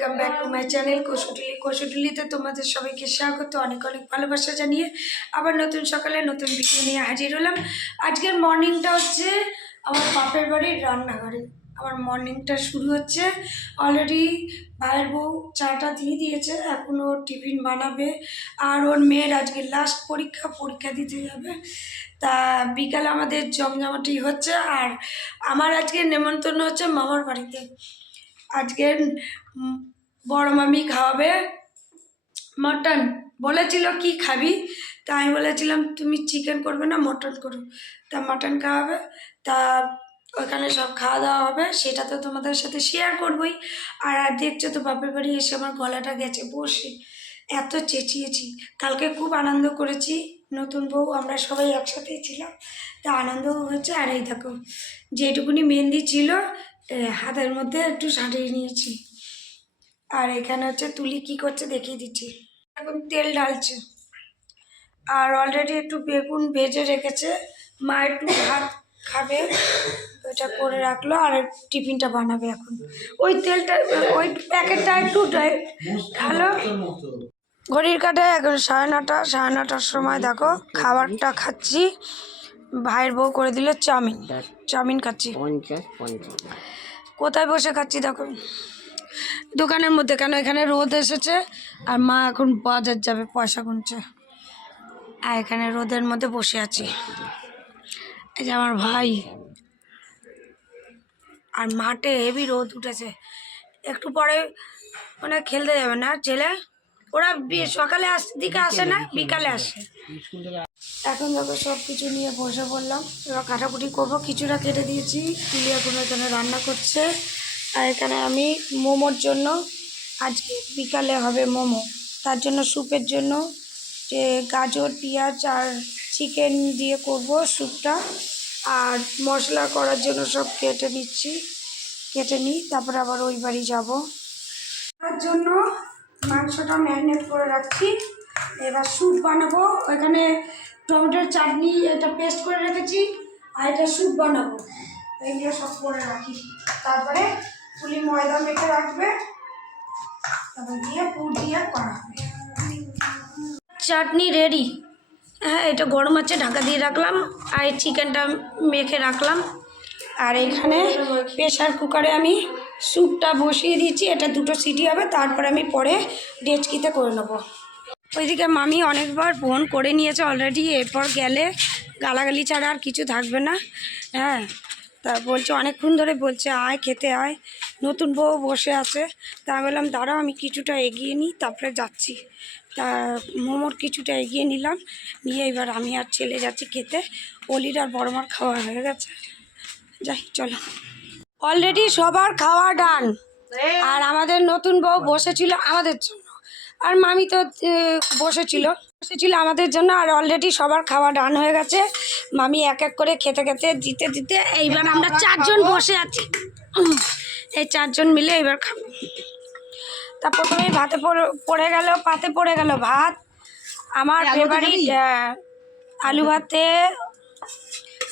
Welcome back to my channel Kasutuli কসুটুলিতে তোমাদের সবাইকে স্বাগত, অনেক অনেক ভালোবাসা জানিয়ে আবার নতুন সকালে নতুন ভিডিও নিয়ে হাজির হলাম। আজকের মর্নিংটা হচ্ছে আমার বাপের বাড়ির রান্নাঘরে। আমার মর্নিংটা শুরু হচ্ছে। অলরেডি ভাইয়ের বউ চাটা দিয়ে দিয়েছে, এখন ও টিফিন বানাবে। আর ওর মেয়ের আজকে লাস্ট পরীক্ষা পরীক্ষা দিতে যাবে তা বিকালে আমাদের জমজমাটি হচ্ছে। আর আমার আজকে নেমন্তন্ন হচ্ছে মামার বাড়িতে। আজকে বড় মামি খাওয়াবে মটন। বলেছিল, কি খাবি? তা আমি বলেছিলাম, তুমি চিকেন করবে না, মটন করো তা মটন খাওয়াবে। তা ওখানে সব খাওয়া দাওয়া হবে। সেটা তো তোমাদের সাথে শেয়ার করবোই। আর আর দেখছ তো, বাপের বাড়ি এসে আমার গলাটা গেছে, বসে। এত চেঁচিয়েছি। কালকে খুব আনন্দ করেছি। নতুন বউ, আমরা সবাই একসাথেই ছিলাম। তা আনন্দ হচ্ছে। আর এই দেখো, যেটুকুনি মেহেন্দি ছিল হাতের মধ্যে একটু সারিয়ে নিয়েছি। আর এখানে হচ্ছে তুলি কি করছে দেখিয়ে দিচ্ছি। এখন তেল ঢালছে। আর অলরেডি একটু বেগুন ভেজে রেখেছে। মা একটু ভাত খাবে, ওইটা করে রাখল আর টিফিনটা বানাবে এখন। ওই তেলটা, ওই প্যাকেটটা একটু ঢালো ঘড়ির কাটায় এখন সাড়ে নটা, সাড়ে নটার সময় দেখো, খাবারটা খাচ্ছি। ভাইয়ের বউ করে দিল চাউমিন। চাউমিন খাচ্ছি। কোথায় বসে খাচ্ছি দেখো। দোকানের মধ্যে কেন? এখানে রোদ এসেছে আর মা এখন বাজার যাবে পয়সা গুনছে। আর এখানে রোদের মধ্যে বসে আছি। এই যে আমার ভাই। আর মাঠে হেভি রোদ উঠেছে। একটু পরে মানে খেলতে যাবে না ছেলে? ওরা সকালে আস দিকে আসে না বিকালে আসে। এখন দেখো সব কিছু নিয়ে বসে পড়লাম। এবার কাটাকুটি করব। কিছুটা কেটে দিয়েছি। তুলি এখন এখানে রান্না করছে। আর এখানে আমি মোমোর জন্য আজকে বিকালে হবে মোমো। তার জন্য স্যুপের জন্য যে গাজর, পেঁয়াজ আর চিকেন দিয়ে করব স্যুপটা। আর মশলা করার জন্য সব কেটে নিচ্ছি। কেটে নিই, তারপরে আবার ওই বাড়ি যাব। তার জন্য মাংসটা ম্যারিনেট করে রাখছি। এবার স্যুপ বানাবো। ওইখানে টমেটোর চাটনি এটা পেস্ট করে রেখেছি, আর এটা স্যুপ বানাবো। এইগুলো সব করে রাখি। তারপরে পুলি ময়দা মেখে রাখবে, তারপর দিয়ে পুর দিয়ে করা চাটনি রেডি। হ্যাঁ এটা গরম আছে, ঢাকা দিয়ে রাখলাম, আর চিকেনটা মেখে রাখলাম। আর এখানে প্রেশার কুকারে আমি স্যুপটা বসিয়ে দিয়েছি, এটা দুটো সিটি হবে, তারপরে আমি পরে ডেচকিতে করে নেব। ওইদিকে মামি অনেকবার ফোন করে নিয়েছে অলরেডি এরপর গেলে গালাগালি ছাড়া আর কিছু থাকবে না। হ্যাঁ তা বলছে অনেকক্ষণ ধরে বলছে আয় খেতে আয়। নতুন বউ বসে আছে। তা বললাম দাঁড়াও আমি কিছুটা এগিয়ে নিই তারপরে যাচ্ছি। তা মোমোর কিছুটা এগিয়ে নিলাম। নিয়ে এবার আমি আর ছেলে যাচ্ছি খেতে। অলির আর বড়মার খাওয়া হয়ে গেছে। যাই চলো। অলরেডি সবার খাওয়া ডান আর আমাদের নতুন বউ বসেছিল আমাদের জন্য। আর মামি তো বসেছিল। বসেছিল আমাদের জন্য আর অলরেডি সবার খাওয়া ডান হয়ে গেছে। মামি এক এক করে খেতে খেতে দিতে দিতে এইবার আমরা চারজন বসে আছি। এই চারজন মিলে এবার খাব। তা প্রথমে ভাতে পড়ে- পড়ে গেল পাতে পড়ে গেল ভাত। আমার ফেভারিট আলু ভাতে।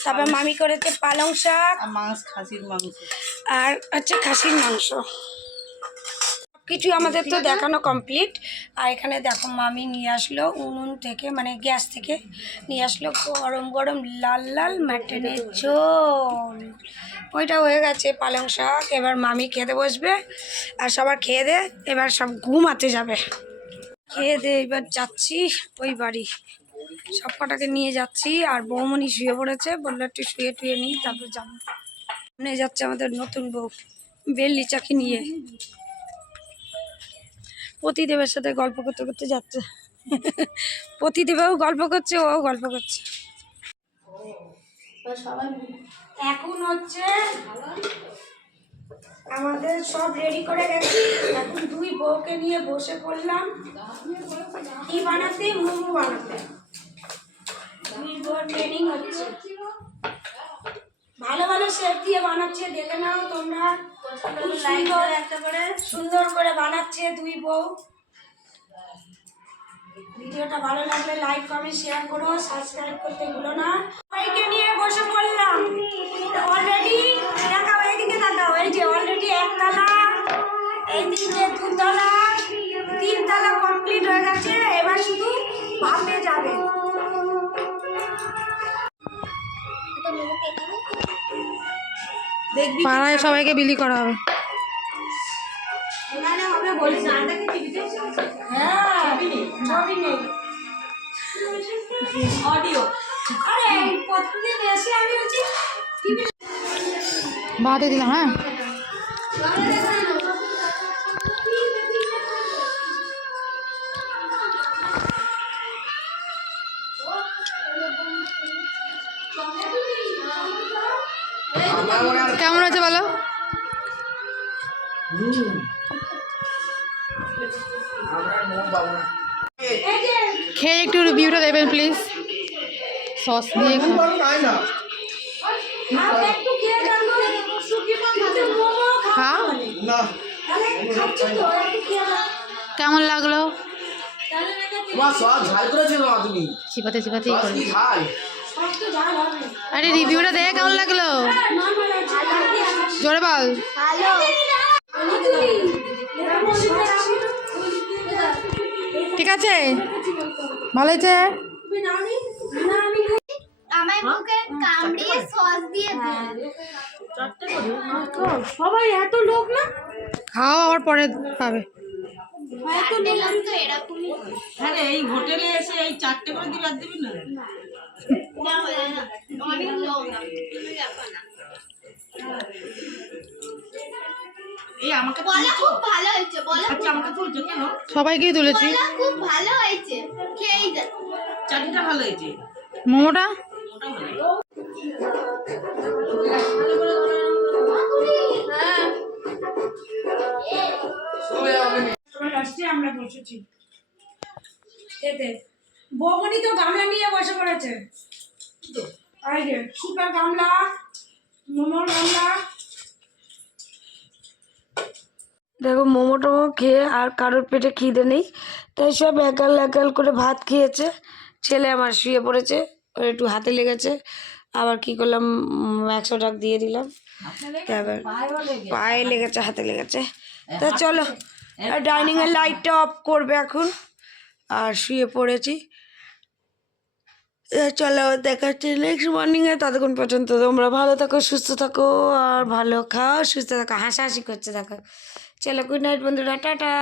তারপর মামি করেছে পালং শাক। মাংস খাসির মাংস। আর হচ্ছে খাসির মাংস। কিছু আমাদের তো দেখানো কমপ্লিট আর এখানে দেখো মামি নিয়ে আসলো উনুন থেকে মানে গ্যাস থেকে নিয়ে আসলো গরম গরম লাল লাল মাটনের ঝোল। ওইটা হয়ে গেছে পালং শাক, এবার মামি খেতে বসবে আর সবার খেয়ে দে, এবার সব ঘুমাতে যাবে। খেয়ে দে, এবার যাচ্ছি ওই বাড়ি। সব কটাকে নিয়ে যাচ্ছি আর বৌমনি শুয়ে পড়েছে, বলল একটু শুয়ে টুয়ে নিই, তারপর যাব। নিয়ে যাচ্ছে আমাদের নতুন বউ বেল্লি চাকি নিয়ে। পতিদেবের সাথে গল্প করতে করতে যাচ্ছে। পতিদেবেও গল্প করছে, ও গল্প করছে। এখন হচ্ছে আমাদের সব রেডি করে গেছি। এখন দুই বউকে নিয়ে বসে পড়লাম। কি বানাতে? মোমো বানাতে। দুই বউ ট্রেনিং হচ্ছে। ভালো ভালো শেপ দিয়ে বানাচ্ছে দেখে নাও তোমরা। একটা করে। সুন্দর করে বানাচ্ছে দুই বউ। ভিডিওটা ভালো লাগলে লাইক কমেন্ট শেয়ার করো সাবস্ক্রাইব করতে ভুলো না। সবাইকে নিয়ে বসে পড়লাম। অলরেডি দেখাও এইদিকে দেখাও। এই যে অলরেডি একতলা এইদিকে দুতলা তিনতলা কমপ্লিট হয়ে গেছে। এবার শুধু ভাবে যাবে। প্রথম সবাইকে বিলি করা হবে। টিভি ভাতে দিলাম হ্যাঁ? খেয়ে একটু রিভিউটা দেবেন প্লিজ সস দিয়ে নাও। কেমন লাগল? চিপাতে, চিপাতেই আরে রিভিউটা দেখে, কেমন লাগল? জোরে বল ঠিক আছে? ভালো হয়েছে? আমার মুখে কামড়িয়ে সস দিয়ে হ্যাঁ। সবাই এত লোক না? খাও আবার পরে পাবে হয়তো নিলাম তো এরকমই। হ্যাঁ এই হোটেলে এসে এই চারটে করে দিবি আর দিবি না? না হয়ে না অনেক লোক। না তুমি দেখো না এই আমাকে বলা খুব ভালো হয়েছে বলা আচ্ছা আমাকে তুলছো কেন? সবাইকেই তুলেছি। বলা খুব ভালো হয়েছে। খেয়েই যা চাটনিটা ভালো হয়েছে? মোমোটা? ওটা ভালো আমরা বসেছি। খেতে। বৌমনি তো গামলা নিয়ে বসে পড়েছে। সুপার গামলা মোমোর গামলা। দেখো মোমো টোমো খেয়ে আর কারোর পেটে খিদে নেই তাই সব একাল একাল করে ভাত খেয়েছে। ছেলে আমার শুয়ে পড়েছে ওর একটু হাতে লেগেছে। আবার কি করলাম একশো টাকা দিয়ে দিলাম। তারপর পায়ে লেগেছে। হাতে লেগেছে। তা চলো ডাইনিং এর লাইটটা অফ করবে এখন। আর শুয়ে পড়েছি। চলো দেখাচ্ছি নেক্সট মর্নিংয়ে ততক্ষণ পর্যন্ত তোমরা ভালো থাকো সুস্থ থাকো আর ভালো খাও সুস্থ থাকো হাসাহাসি করছে দেখো। চলো গুড নাইট বন্ধুরা টাটা।